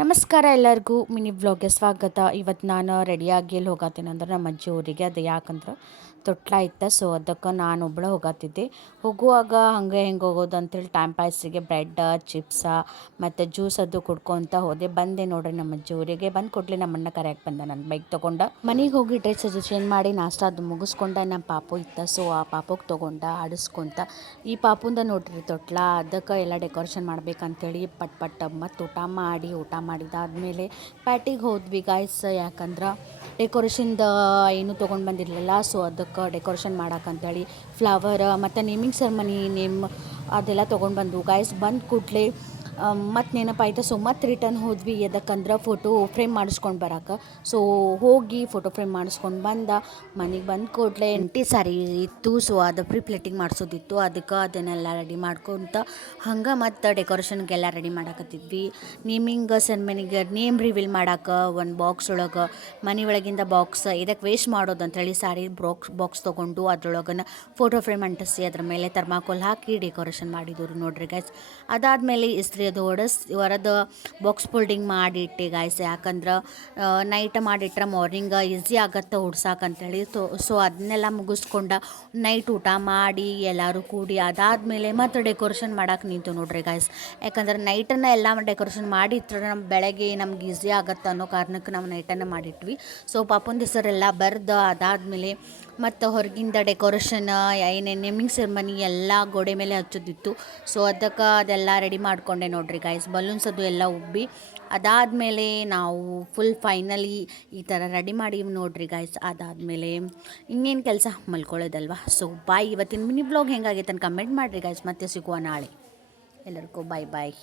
ನಮಸ್ಕಾರ ಎಲ್ಲರಿಗೂ ಮಿನಿ ವ್ಲಾಗ್ಗೆ ಸ್ವಾಗತ. ಇವತ್ತು ನಾನು ರೆಡಿಯಾಗಿ ಎಲ್ಲಿ ಹೋಗತ್ತೀನಿ ಅಂದ್ರೆ ನಮ್ಮ ಅಜ್ಜಿ ಊರಿಗೆ. ಅದು ಯಾಕಂದ್ರೆ ತೊಟ್ಲ ಇತ್ತ ಸೊ ಅದಕ್ಕೆ ನಾನು ಒಬ್ಬಳು ಹೋಗತ್ತಿದ್ದೆ ಹೋಗುವಾಗ ಹಂಗೆ ಹೆಂಗೆ ಹೋಗೋದು ಅಂತೇಳಿ ಟೈಮ್ ಪಾಸಿಗೆ ಬ್ರೆಡ್ ಚಿಪ್ಸ ಮತ್ತು ಜ್ಯೂಸ್ ಅದು ಕುಡ್ಕೊತ ಹೋದೆ. ಬಂದೆ ನೋಡ್ರಿ ನಮ್ಮ ಅಜ್ಜಿ ಊರಿಗೆ. ಬಂದು ಕೊಡ್ಲಿ ನಮ್ಮಣ್ಣ ಕರೆಯಕ್ಕೆ ಬಂದ ನನ್ನ ಬೈಕ್ ತೊಗೊಂಡ. ಮನೆಗೆ ಹೋಗಿ ಡ್ರೆಸ್ ಅದು ಚೇಂಜ್ ಮಾಡಿ ನಾಷ್ಟ ಅದು ಮುಗಿಸ್ಕೊಂಡ ನಮ್ಮ ಪಾಪು ಇತ್ತ ಸೊ ಆ ಪಾಪಕ್ಕೆ ತೊಗೊಂಡ ಆಡಿಸ್ಕೊಂತ. ಈ ಪಾಪುಂದ ನೋಡ್ರಿ ತೊಟ್ಲ, ಅದಕ್ಕೆ ಎಲ್ಲ ಡೆಕೋರೇಷನ್ ಮಾಡ್ಬೇಕಂತೇಳಿ ಪಟ್ ಪಟ್ ಮತ್ತು ಊಟ ಮಾಡಿ ಊಟ ಮಾಡಿದಾದ್ಮೇಲೆ ಪ್ಯಾಟಿಗೆ ಹೋದ್ವಿ ಗಾಯ್ಸ್ ಯಾಕಂದ್ರೆ ಡೆಕೋರೇಷನ್ದ ಏನು ತೊಗೊಂಡು ಬಂದಿರಲಿಲ್ಲ ಸೊ ಅದಕ್ಕೆ ಡೆಕೋರೇಷನ್ ಮಾಡಕ್ಕಂತೇಳಿ ಫ್ಲವರ್ ಮತ್ತು ನೇಮಿಂಗ್ ಸೆರ್ಮನಿ ನೇಮ್ ಅದೆಲ್ಲ ತೊಗೊಂಡು ಬಂದು ಗಾಯ್ಸ್ ಬಂದ ಕೂಡಲೇ ಮತ್ತು ನೆನಪಾಯ್ತು? ಸೊ ಮತ್ತೆ ರಿಟರ್ನ್ ಹೋದ್ವಿ ಎದಕ್ಕಂದ್ರೆ ಫೋಟೋ ಫ್ರೇಮ್ ಮಾಡಿಸ್ಕೊಂಡು ಬರಕ್ಕೆ ಸೊ ಹೋಗಿ ಫೋಟೋ ಫ್ರೇಮ್ ಮಾಡಿಸ್ಕೊಂಡು ಬಂದ, ಮನೆಗೆ ಬಂದ ಕೂಡಲೇ ಎಂಟಿ ಸಾರಿ ಇತ್ತು. ಸೊ ಅದು ಪ್ರೀ ಪ್ಲೇಟಿಂಗ್ ಮಾಡಿಸೋದಿತ್ತು. ಅದಕ್ಕೆ ಅದನ್ನೆಲ್ಲ ರೆಡಿ ಮಾಡ್ಕೊತ, ಹಂಗೆ ಮತ್ತು ಡೆಕೋರೇಷನ್ಗೆಲ್ಲ ರೆಡಿ ಮಾಡಕತ್ತಿದ್ವಿ. ನೇಮಿಂಗ್ ಸೆರ್ಮನಿಗೆ ನೇಮ್ ರಿವೀಲ್ ಮಾಡಕ್ಕೆ ಒಂದು ಬಾಕ್ಸ್ ಒಳಗೆ, ಮನೆ ಒಳಗಿಂದ ಬಾಕ್ಸ್ ಇದಕ್ಕೆ ವೇಸ್ಟ್ ಮಾಡೋದು ಅಂತೇಳಿ ಸಾರಿ ಬಾಕ್ಸ್ ಬಾಕ್ಸ್ ತೊಗೊಂಡು ಅದ್ರೊಳಗನ ಫೋಟೋ ಫ್ರೇಮ್ ಅಂಟಿಸಿ, ಅದ್ರ ಮೇಲೆ ಥರ್ಮಾಕೋಲ್ ಹಾಕಿ ಡೆಕೋರೇಷನ್ ಮಾಡಿದ್ರು ನೋಡ್ರಿ ಗೈಸ್ ಅದಾದಮೇಲೆ ಇಸ್ತ್ರಿ ಅದು ಹೊಡಸ್ ಹೊರದು ಬಾಕ್ಸ್ ಫೋಲ್ಡಿಂಗ್ ಮಾಡಿಟ್ಟೆ ಗಾಯ್ಸ್ ಯಾಕಂದ್ರೆ ನೈಟ್ ಮಾಡಿಟ್ರೆ ಮಾರ್ನಿಂಗ್ ಈಸಿ ಆಗತ್ತೆ ಉಡ್ಸಾಕಂತೇಳಿ ಸೊ ಸೊ ಅದನ್ನೆಲ್ಲ ಮುಗಿಸ್ಕೊಂಡ ನೈಟ್ ಊಟ ಮಾಡಿ ಎಲ್ಲರೂ ಕೂಡಿ ಅದಾದಮೇಲೆ ಮತ್ತು ಡೆಕೋರೇಷನ್ ಮಾಡಕ್ಕೆ ನಿಂತು ನೋಡ್ರಿ ಗಾಯ್ಸ್ ಯಾಕಂದ್ರೆ ನೈಟನ್ನು ಎಲ್ಲ ಡೆಕೋರೇಷನ್ ಮಾಡಿ ನಮ್ಮ ಬೆಳಗ್ಗೆ ನಮ್ಗೆ ಈಸಿ ಆಗತ್ತೆ ಅನ್ನೋ ಕಾರಣಕ್ಕೆ ನಾವು ನೈಟನ್ನು ಮಾಡಿಟ್ವಿ. ಸೊ ಪಾಪನ ಹೆಸರೆಲ್ಲ ಬರ್ದು ಅದಾದಮೇಲೆ ಮತ್ತು ಹೊರಗಿಂದ ಡೆಕೋರೇಷನ್ ಏನೇನು ನೇಮಿಂಗ್ ಸೆರೆಮನಿ ಎಲ್ಲ ಗೋಡೆ ಮೇಲೆ ಹಚ್ಚೋದಿತ್ತು. ಸೊ ಅದಕ್ಕೆ ಅದೆಲ್ಲ ರೆಡಿ ಮಾಡಿಕೊಂಡೆ ನೋಡ್ರಿ ಗಾಯ್ಸ್ ಬಲೂನ್ಸ್ ಅದು ಎಲ್ಲ ಉಬ್ಬಿ, ಅದಾದಮೇಲೆ ನಾವು ಫುಲ್ ಫೈನಲಿ ಈ ಥರ ರೆಡಿ ಮಾಡಿ ನೋಡ್ರಿ ಗಾಯ್ಸ್ ಅದಾದಮೇಲೆ ಇನ್ನೇನು ಕೆಲಸ ಮಲ್ಕೊಳ್ಳೋದಲ್ವಾ? ಸೊ ಬಾಯ್ ಇವತ್ತಿನ ಮಿನಿ ಬ್ಲಾಗ್ ಹೆಂಗಾಗೈತೆ ಅಂತ ಕಮೆಂಟ್ ಮಾಡಿರಿ ಗಾಯ್ಸ್ ಮತ್ತೆ ಸಿಗುವ ನಾಳೆ. ಎಲ್ಲರಿಗೂ ಬಾಯ್ ಬಾಯ್